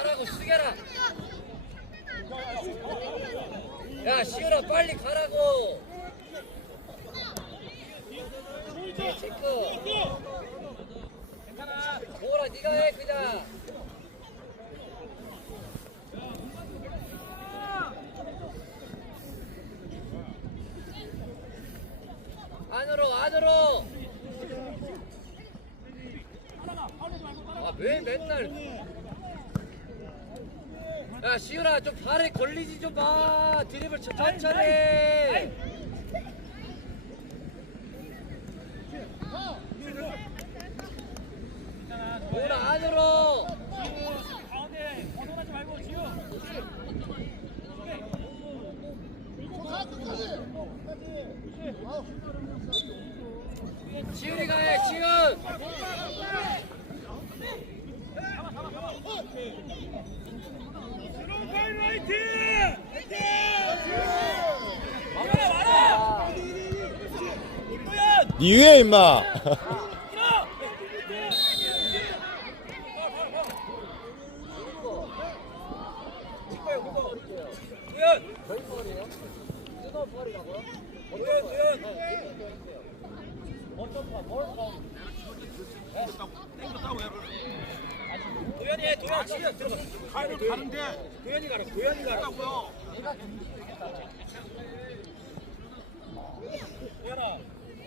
가라고 쓰게라. 야 시우라 빨리 가라고. 뒤에 체크. 뭐라 네가 해 그냥. 안으로 안으로. 아왜 맨날 야 시윤아 좀 발에 걸리지 좀마. 드리블 쳐- 천천히. 뭐라 안으로 가운데 벗어나지 말고 지우. 지훈이가 해 지훈 니 위에 임마. 도현이 해 도현 도현아.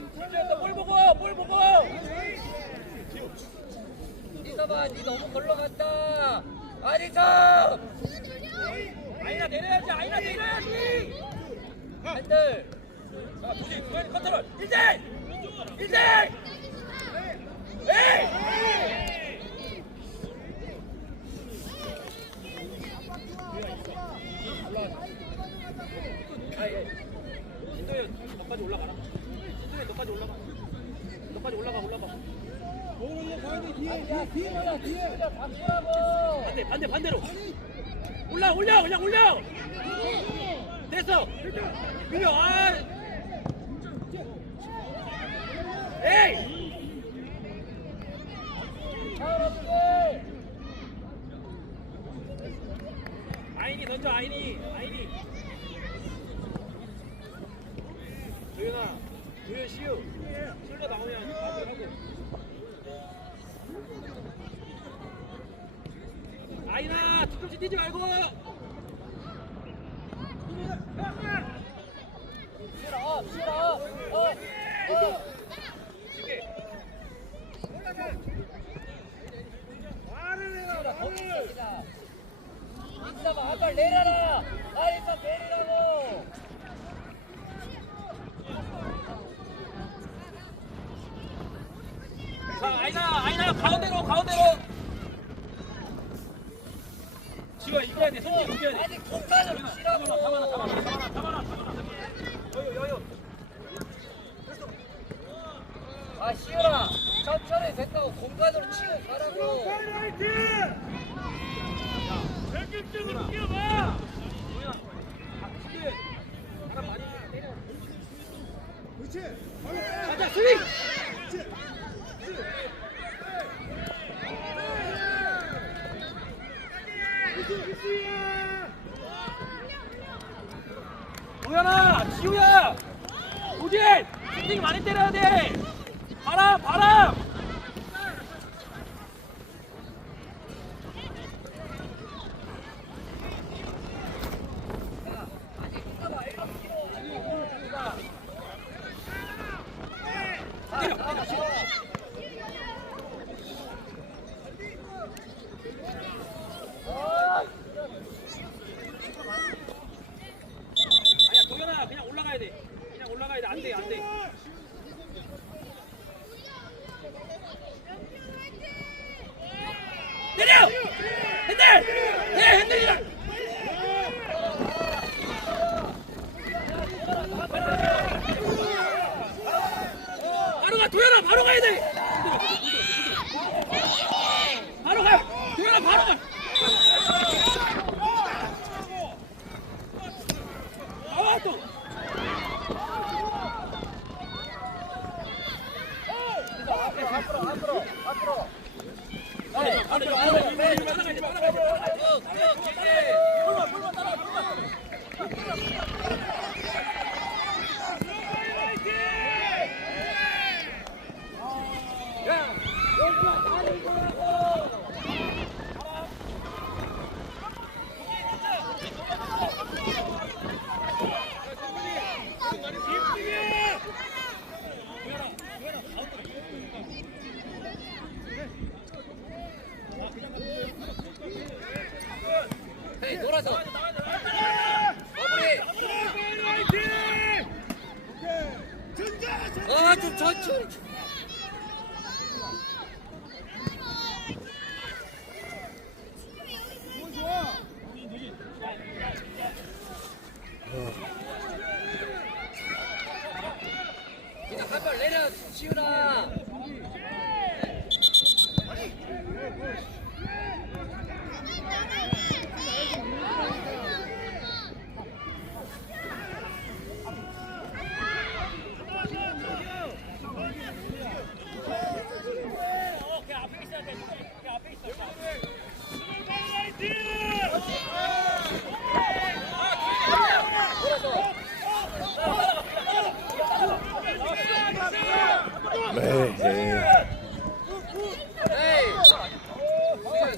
집중해서 볼 보고 볼 보고. 네가 봐네 너무 걸러간다 아니서 아이나 내려야지 아이나 내려야지. 핸들 자 도지 도현이 컨트롤 1대 1대. 에이. 아예 신도현 너까지 올라가라 신도현 너까지 올라가. 너까지 올라가 올라가. 야 뒤에 가라 뒤에 그냥 바꾸라고 반대 반대 반대로. 올라 올려 그냥 올려. 됐어. 밀려 아. 에이. 아인이 던져 아인이 아인이 도현아 도현 시우 실로 나오면 밥을 하고 아인아 뒤꿈치 뛰지 말고 싫어 싫어 어어 쉽게 싫어 거기 있어 그냥 인사가 한발 내려라 아니서 내리라고. 자 아인아 아인아 가운데로 가운데로 돼 아니 공간을 잡아놔 여유 여유. 아 시연아 천천히 됐다고 공간으로 치고 가라고. 적극적으로 뛰어봐 도현 지금 바람 많이 때려 가자 스윙 도현아 지우야 우진 슈팅 많이 때려야 돼. 바람 바람 도현아 바로 가야 돼. 바로 가. 도현아 바로 가. 앞으로 앞으로 앞으로. 네, 앞으로 네, 앞으로 네,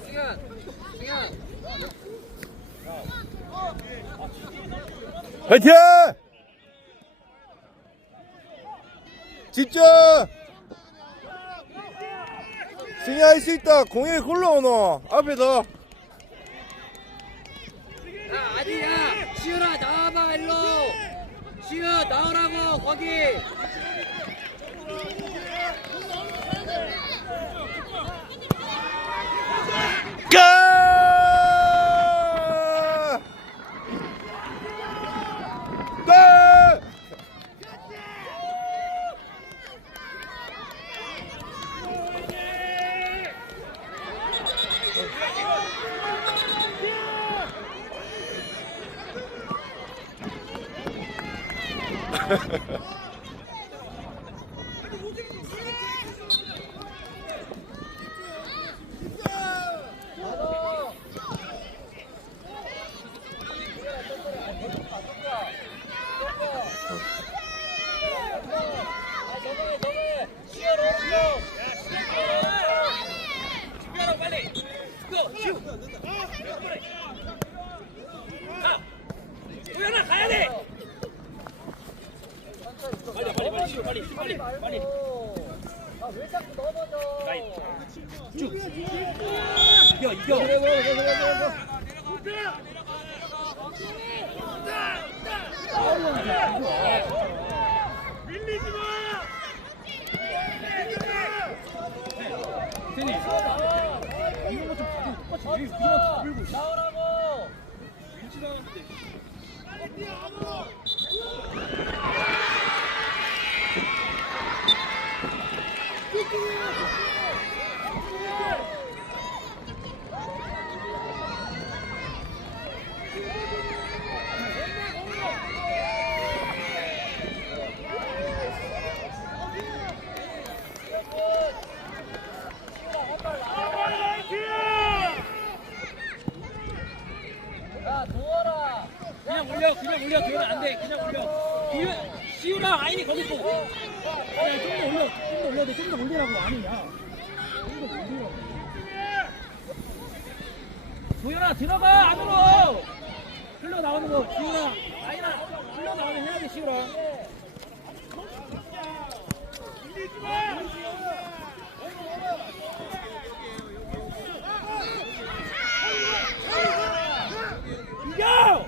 승현 승현 화이팅! 집중! 승희 할수 있다. 공이 굴러오노. 앞에 더. 야 아니야 시우라 나와봐 일로 시우 나오라고 거기 가! 가! 준비하라고 빨리. 고 시우. 가. 도현아 가야 돼. 빨리 빨리 빨리 빨리 빨리 빨리. 아왜 자꾸 넘어져 라인. 쭉. 이겨 이겨. 세니. 이런 거좀 가지고 똑같이 왜 우리만 다 있어? 나오라고 야 더 올리라고 아니냐? 좀더 올리라고. 도현아 들어가 안으로. 흘러 나오는 거 시우랑 아인아 흘러 나오면 해야 돼 시우랑. 이겨!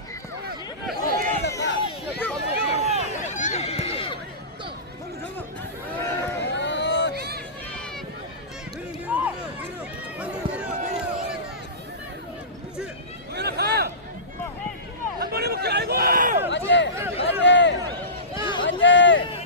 도현아 가! 한 번에 먹지 말고! 안돼 안돼 안돼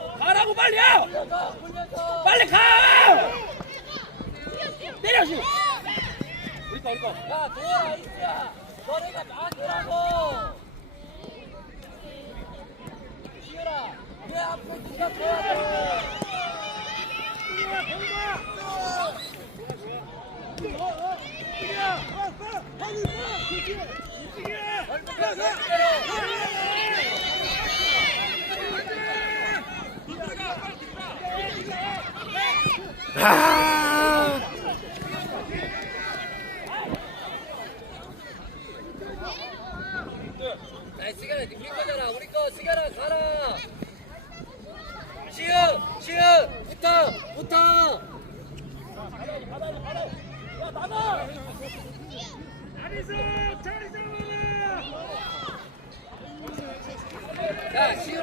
가라고 빨리 야 빨리 가 내려 시 우리 거 우리 거야 도와 이스야 너네가 막으라고 시우라 내 앞에 누가 도와줘 얼굴 아! 나이 승현아 네 거잖아 우리 거 시간아 가라 시흥 시흥 붙어 붙어 야 시흥